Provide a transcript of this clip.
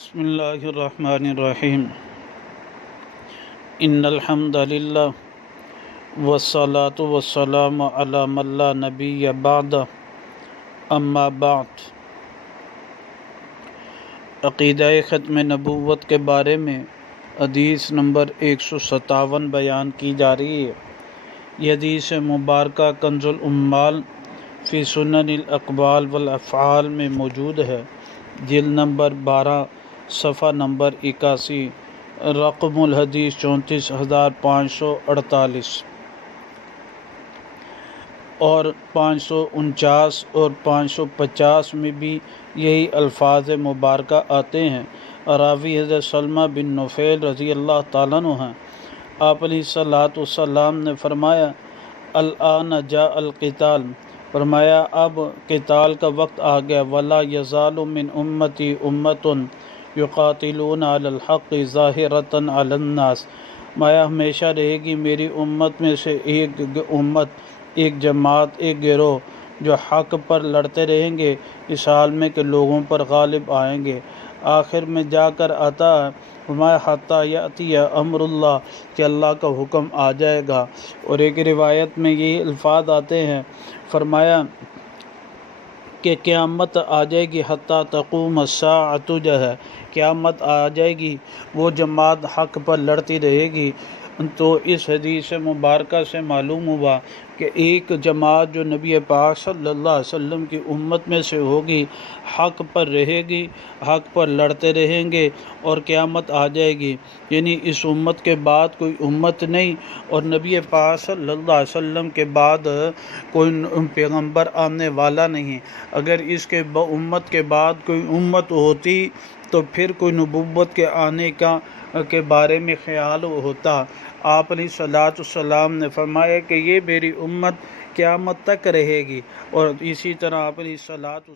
بسم اللہ الرحمن الرحیم ان الحمد للہ والصلاة والسلام علی من لا نبی بعد اما بعد۔ عقیدہ ختم نبوت کے بارے میں حدیث نمبر 157 بیان کی جا رہی ہے۔ یہ حدیث مبارکہ کنز الامال فی سنن الاقوال والافعال میں موجود ہے، جلد نمبر 12 صفحہ نمبر 81، رقم الحدیث 34548 اور 549 اور 550 میں بھی یہی الفاظ مبارکہ آتے ہیں۔ راوی حضرت سلمہ بن نفیل رضی اللہ تعالیٰ عنہ ہیں۔ آپ علیہ الصلوۃ والسلام نے فرمایا الآن جاء القتال، فرمایا اب قتال کا وقت آ گیا۔ ولا یزال من امتی امت یقاتلون علی الحق ظاہرۃ علی الناس، فرمایا ہمیشہ رہے گی میری امت میں سے ایک امت، ایک جماعت، ایک گروہ جو حق پر لڑتے رہیں گے اس حال میں کہ لوگوں پر غالب آئیں گے۔ آخر میں جا کر آتا ہے فرمایا حتیٰ یأتی امر اللہ، کہ اللہ کا حکم آ جائے گا۔ اور ایک روایت میں یہی الفاظ آتے ہیں، فرمایا کہ قیامت آ جائے گی حتیٰ تقوم الساعۃ، جو ہے قیامت آ جائے گی، وہ جماعت حق پر لڑتی رہے گی۔ تو اس حدیث مبارکہ سے معلوم ہوا کہ ایک جماعت جو نبی پاک صلی اللہ علیہ وسلم کی امت میں سے ہوگی، حق پر رہے گی، حق پر لڑتے رہیں گے اور قیامت آ جائے گی۔ یعنی اس امت کے بعد کوئی امت نہیں، اور نبی پاک صلی اللہ علیہ وسلم کے بعد کوئی پیغمبر آنے والا نہیں۔ اگر اس کے امت کے بعد کوئی امت ہوتی تو پھر کوئی نبوت کے آنے کے بارے میں خیال ہوتا۔ آپ علیہ الصلوۃ والسلام نے فرمایا کہ یہ میری امت قیامت تک رہے گی، اور اسی طرح آپ علیہ الصلوۃ والسلام